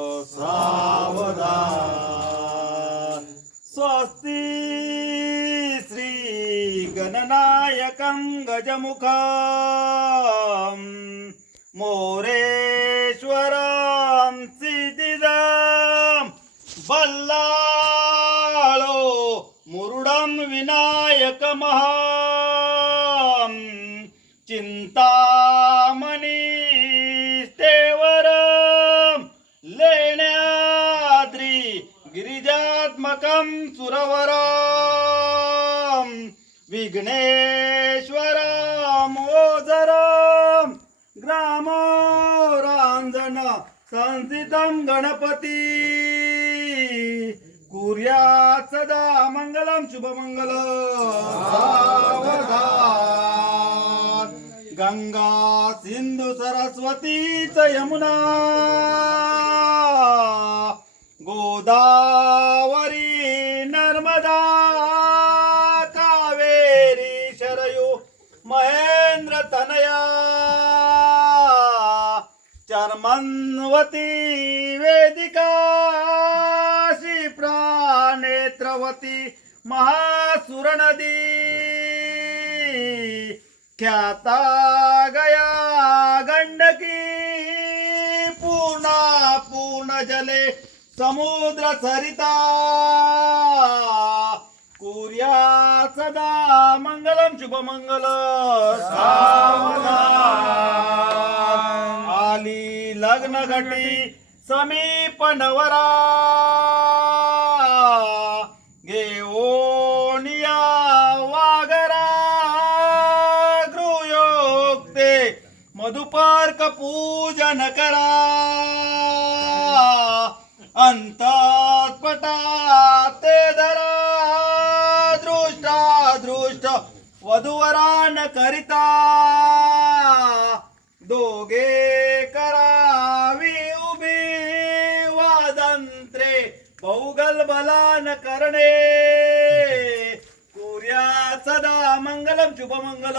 सावधान। स्वस्ति श्रीगणनायकं गजमुखं। मोरेश्वरं बल्लाळो मुरुडं विनायकमहा। चिन्ता గిరిజాత్మకం సురవరాం విఘ్నేశ్వరామోదరాం గ్రామోరాంజన సంసితం గణపతి. కుర్యాత్ సదా మంగళం శుభమంగళ. గంగా సింధు సరస్వతీ చ యమునా. गोदावरी नर्मदा कावेरी शरयू महेंद्र तनया चर्मन्वती वेदिका प्राणेत्रवती महासुर नदी ख्याता गया गंडकी पूर्णा पूर्ण जले समुद्र सरिता. कुर्या सदा मंगलम शुभमंगल. आली लग्न घटी समीप नवरा. घेऊनिया वागरा. गृहयोक्ते मधुपार्क पूजन करा. अंतस्पटा ते धरा दृष्टा दृष्ट वधुवरान करिता दोघे करावी उभी वादंत्रे पौगल बलान करणे कुर्या सदा मंगलम शुभमंगल